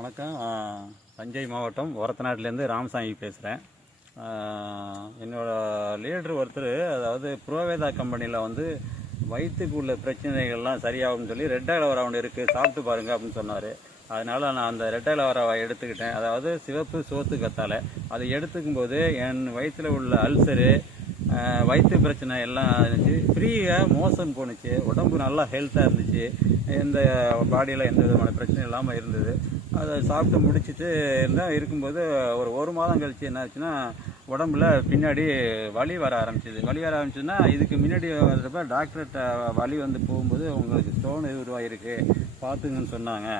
வணக்கம். தஞ்சை மாவட்டம் ஒரத்தநாட்டிலேருந்து ராமசாமி பேசுகிறேன். என்னோடய லீடர் ஒருத்தர், அதாவது புரோவேதா கம்பெனியில் வந்து வயிற்றுக்கு உள்ள பிரச்சனைகள்லாம் சரியாகும்னு சொல்லி ரெட் அலோவேரா ஒன்று இருக்குது, சாப்பிட்டு பாருங்கள் அப்படின்னு சொன்னார். அதனால் நான் அந்த ரெட் அலோவேராவை எடுத்துக்கிட்டேன். அதாவது சிவப்பு சோத்து கத்தாழை. அதை எடுத்துக்கும்போது என் வயிற்றில் உள்ள அல்சரு, வயிற்று பிரச்சனை எல்லாம் இருந்துச்சு. ஃப்ரீயாக மோஷன் போணுச்சு. உடம்பு நல்லா ஹெல்த்தாக இருந்துச்சு. எந்த பாடியில் எந்த விதமான பிரச்சனை இல்லாமல் இருந்தது. அதை சாப்பிட்டு முடிச்சுட்டு இருக்கும்போது ஒரு மாதம் கழிச்சு என்ன ஆச்சுன்னா, உடம்புல பின்னாடி வலி வர ஆரம்பிச்சதுன்னா, இதுக்கு முன்னாடி வர்றப்ப டாக்டர்கிட்ட வலி வந்து போகும்போது உங்களுக்கு ஸ்டோன் உருவாகிருக்கு பார்த்துங்கன்னு சொன்னாங்க.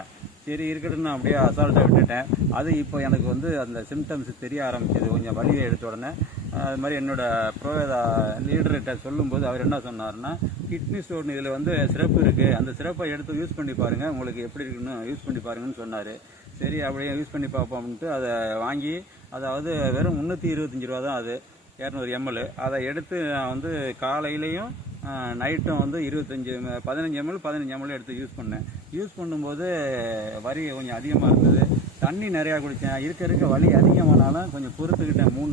சரி இருக்கட்டும்னு நான் அப்படியே அசால்ட்டாக விட்டுட்டேன். அது இப்போ எனக்கு வந்து அந்த சிம்டம்ஸ் தெரிய ஆரம்பிச்சிது கொஞ்சம் வலியை எடுத்த உடனே. அது மாதிரி என்னோடய புரோவேதா லீடர்கிட்ட சொல்லும்போது அவர் என்ன சொன்னார்னா, கிட்னி ஸ்டோன் இதில் வந்து சிறப்பு இருக்குது, அந்த சிறப்பை எடுத்து யூஸ் பண்ணி பாருங்கள், உங்களுக்கு எப்படி இருக்குன்னு யூஸ் பண்ணி பாருங்கன்னு சொன்னார். சரி அப்படியே யூஸ் பண்ணி பார்ப்போம் அப்படின்ட்டு அதை வாங்கி, அதாவது வெறும் 325 ரூபா தான் அது, 200 ml. அதை எடுத்து நான் வந்து காலையிலையும் நைட்டும் வந்து 15 ml எடுத்து யூஸ் பண்ணேன். யூஸ் பண்ணும்போது வலி கொஞ்சம் அதிகமாக இருந்தது. தண்ணி நிறையா குடித்தேன். இருக்க வலி அதிகமானாலும் கொஞ்சம் பொறுத்துக்கிட்டேன். 3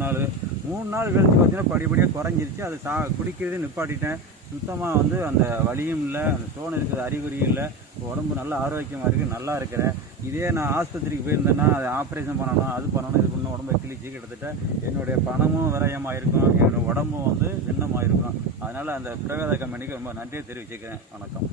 நாள் கழித்து பார்த்தீங்கன்னா படிப்படியாக குறைஞ்சிருச்சு. அதை குடிக்கிறதே நிப்பாட்டிட்டேன். சுத்தமாக வந்து அந்த வலியும் இல்லை, அந்த ஸ்டோன் இருக்கிற அறிகுறியும் இல்லை. உடம்பு நல்லா ஆரோக்கியமாக இருக்குது, நல்லா இருக்கிறேன். இதே நான் ஆஸ்பத்திரிக்கு போயிருந்தேன்னா அதை ஆப்ரேஷன் பண்ணணும், அது பண்ணணும், இது பண்ணணும், உடம்பை கிழிச்சு கிட்டத்தட்ட என்னுடைய பணமும் விரயமாக இருக்கும், என்னோடய உடம்பும் வந்து சின்னமாக இருக்கும். அதனால் அந்த புரோவேதா கம்பெனிக்கு ரொம்ப நன்றியை தெரிவிச்சுக்கிறேன். வணக்கம்.